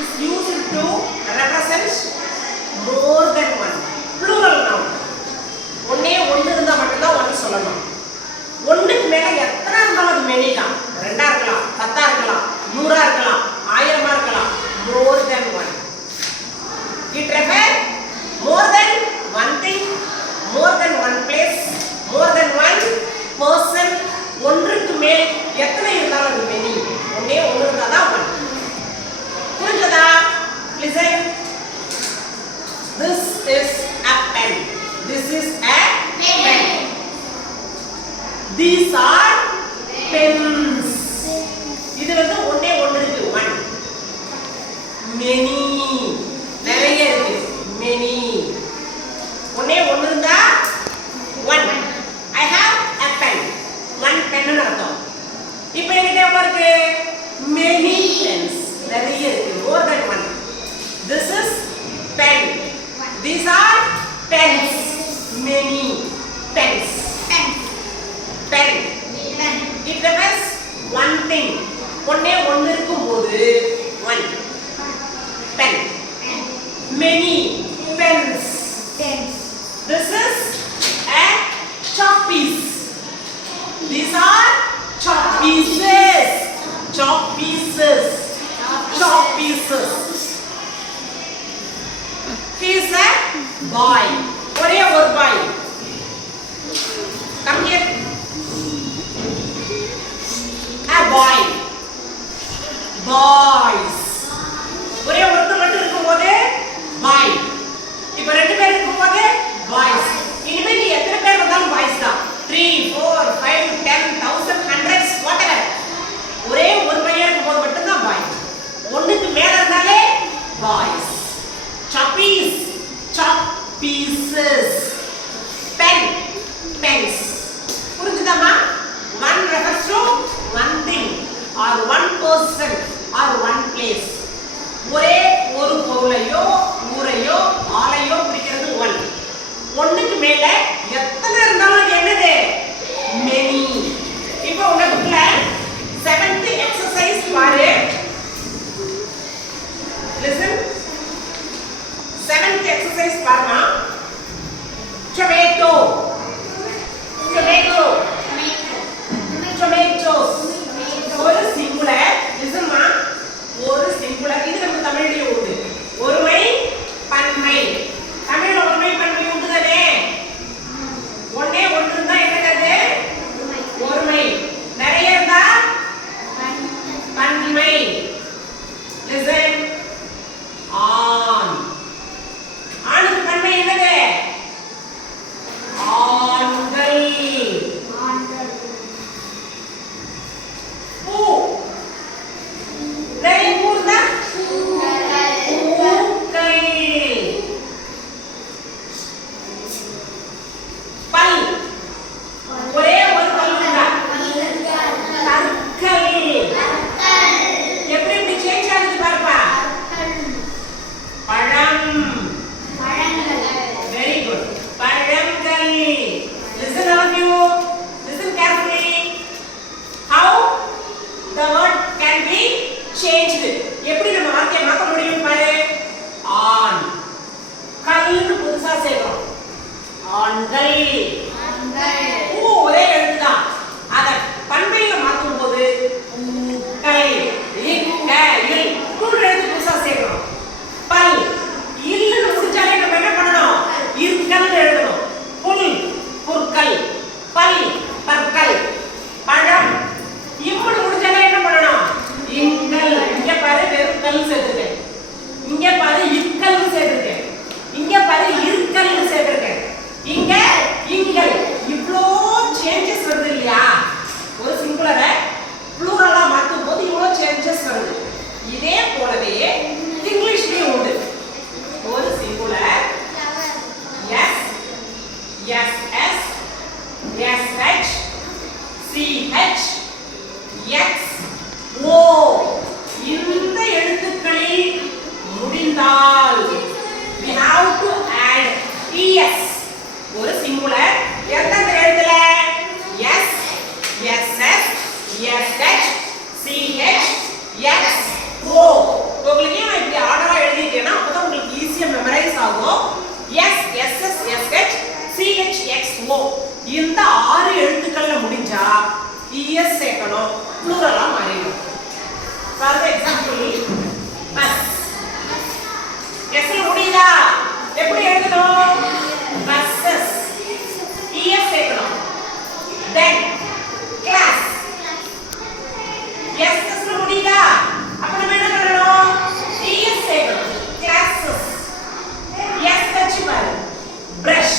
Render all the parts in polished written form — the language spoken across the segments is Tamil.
is used to represent more than one. Plural noun. ஒண்ணே ஒன்று இருந்தா மட்டும்தான் ஒன்று சொல்லணும். ஒண்ணுக்கு மேல எத்தனை இருந்தாலும் அது many தான். ரெண்டா இருக்கலாம், 10 இருக்கலாம், 100 இருக்கலாம், 1000 இருக்கலாம். More than one. It refers more than one thing, more than one place, more than one person. ஒன்றுக்கு மேல் எத்தனை இருந்தாலும் அது many. ஒண்ணே ஒன்று இருந்தா தான் one. புரிஞ்சதா? Listen. This is a pen. This is a pen. These are pens. இது வந்து ஒண்ணே ஒன்று இருக்கு one. Many. நிறைய இருக்கு many. ஒண்ணே ஒன்று இருந்தா one. I have a pen. One pen ன்னு அர்த்தம். இப்போ என்கிட்ட எவ்வளவு இருக்கு? Many pens. நிறைய இருக்கு more than one. This is pen. These are pens. Many pens. Pen. It refers one thing. ஒண்ணே ஒன்று இருக்கும்போது one. Pen. Many pens. This is a chalk piece. These are chalk pieces. Chalk pieces. Chalk pieces. He is a boy. ஒரே ஒரு boy. Come here. A boy. Boys. ஒரே ஒருத்தர் மட்டும் இருக்கும்போது boy. இப்போ ரெண்டு பேர் இருக்கும்போது boys. இனிமே நீ எத்தனை பேர் வந்தாலும் boys தான். 3, 4, 5, 10, 1000, hundreds, whatever. ஒரே ஒரு பையன் இருக்கும்போது மட்டும் தான் boy. ஒண்ணுக்கு மேல இருந்தாலே boys. Choppies. Chop pieces. Pen. Pens. புரிஞ்சுதாமா? One refers to one thing or one person or one place. ஒரே ஒரு பொருளையோ ஊரையோ ஆளையோ குறிக்கிறது one. ஒண்ணுக்கு மேல எத்தனை இருந்தாலும் அது என்னது? Many. இப்போ உங்க புக்ல 7th exercise பாரு. Listen. 7th exercise பாருமா. Tomato. Tomato. Tomatoes. ஒரு சிங்குலர். லிசன்மா. ஒரு சிங்குலர். இது நம்ம தமிழ்லயே உண்டு. ஒருமை பன்மை. தமிழ்ல ஒருமை பன்மை உண்டு தானே? ஒண்ணே ஒன்று இருந்தா என்னது? ஒருமை. நிறைய இருந்தா பன்மை. Listen. ஆண். ஆணுக்கு பன்மை என்னது? ஆண்கள். பூ. நிறைய பூ இருந்தா பூக்கள். பல். ஒரே ஒரு பல் இருந்தா பற்கள். எப்படி இப்படி சேஞ்ச் ஆகுது பாருப்பா. பழம். Very good. பழங்கள். Listen all of you. Listen carefully. How the word can be changed. எப்படி நம்ம வார்த்தையை மாத்த முடியும் பாரு. ஆண். கல்னு புதுசா சேர்க்கிறோம். ஆண்கள். பூ ஒரே எழுத்து தான். அத பன்மையில மாத்தும் போது பூக்கள். இங்க இல் மூணு எழுத்து புதுசா சேர்க்கிறோம். பல். இல்லன்னு முடிச்சாலே நம்ம என்ன பண்ணணும்? இருக்கல்னு எழுதணும். புல். புற்கள். பல். பற்கள். பழம். இப்படி முடிச்சாலே என்ன பண்ணணும்? இங்கல். இங்க பாரு வெறும் கல் சேர்த்துருக்கேன். இங்க பாரு இக்கல் சேர்த்துருக்கேன். இங்க பாரு இருக்கல் சேர்த்துருக்கேன். இங்க இங்கல். இவ்ளோ சேஞ்சஸ் வருது இல்லையா? ஒரு சிங்குலரை ப்ளூரலா மாத்தும் போது இவ்ளோ சேஞ்சஸ் வருது. இதே போலவே இங்கிலீஷ்லயும் உண்டு. ஒரு singular S S S S H C H X O இந்த எழுத்துக்கள் இந்த 6 எழுத்துக்கள்ல முடிஞ்சா es சேர்க்கணும், ப்ளூரலா மாறிடும். For example bus. எஸ்ல முடியுதா? எப்படி எழுதணும்? பஸ்ஸஸ். es சேர்க்கணும். தென் கிளாஸ். எஸ் ல முடியுதா? அப்ப நம்ம என்ன பண்ணணும்? es சேர்க்கணும். கிளாஸஸ். எஸ் தச்சு பாரு. பிரஷ்.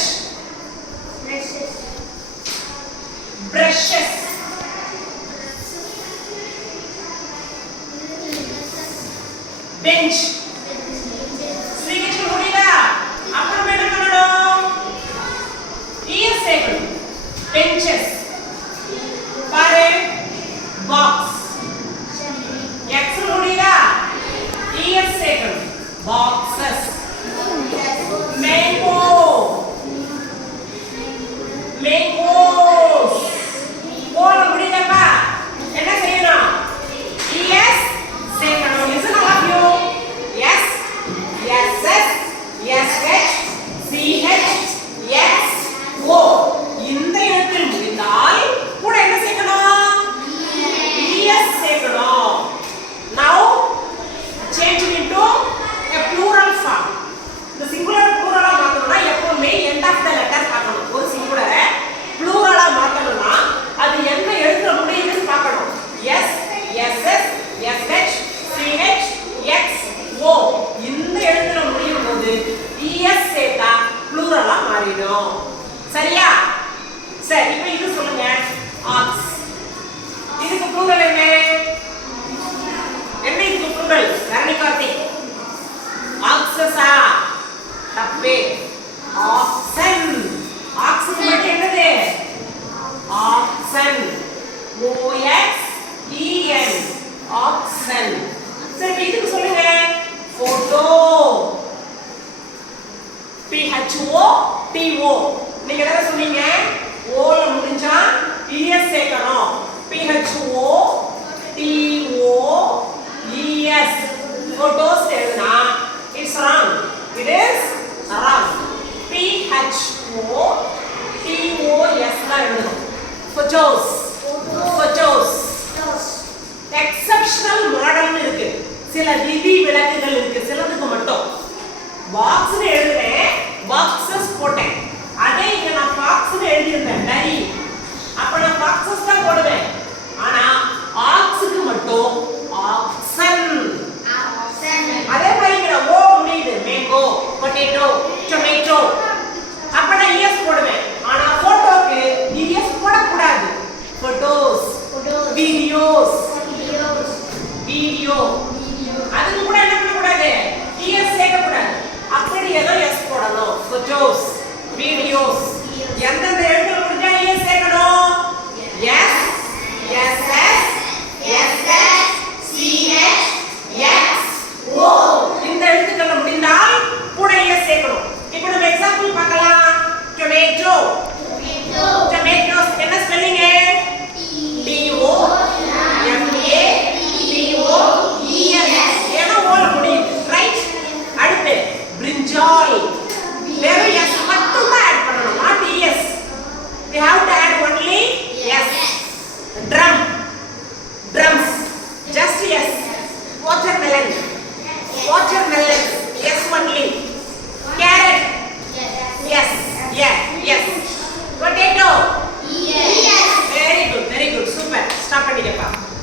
brushes. bench. ஸ்ரீகிருஷ்ண முடியல. அப்புறம் என்ன பண்ணணும்? es சேர்க்கணும். benches. பாரு. box. x முடியல. es சேர்க்கணும். boxes. mango. mangoes. போல முடியலப்பா. என்ன செய்யணும்? es சேர்க்கணும். listen all of you. yes, yes, yes, ch, x, o. இந்த எழுத்தில் முடிந்தால் கூட என்ன சேர்க்கணும்? es சேர்க்கணும். Now change it into a plural form. இந்த சிங்குலர் ப்ளூரலா மாத்தணும்னா எப்பவுமே end of the letter பார்க்கணும். ஒரு சிங்குலரை ப்ளூரலா மாத்தணும்னா அது என்ன எழுத்துல முடியுதுன்னு பார்க்கணும். s, ss, sh, ch, x, o. இந்த எழுத்துல முடியும் போது es சேர்த்தா ப்ளூரலா மாறிடும். சரியா? சரி, இப்போ இது சொல்லுங்க. ox. இதுக்கு ப்ளூரல் என்ன? என்ன இதுக்கு ப்ளூரல்? கரணி கார்த்திக். oxes-ஆ? தப்பே. oxen. oxen மட்டும் என்னது? oxen. o-x-e-n. oxen. சரி, இதுக்கு சொல்லுங்க. photo. p-h-o-t-o. நீங்க என்ன சொன்னீங்க? o ல முடிஞ்சா es சேர்க்கணும். p-h-o-t-o-e-s. photos எழுதுனா it's wrong. It is wrong. p-h-o-t-o-s தான் எழுதணும். photos. photos. exceptional model இருக்கு. சில விதி விலக்குகள் இருக்கு. சிலதுக்கு மட்டும் box னு எழுதுறேன், boxes போட்டேன். அதே இங்க நான் box னு எழுதியிருந்தேன் டரி. அப்ப நான் boxes தான் போடுவேன். ஆனா ox-க்கு மட்டும் oxen. அதே மாதிரி இங்க o முடியுது. mango, potato.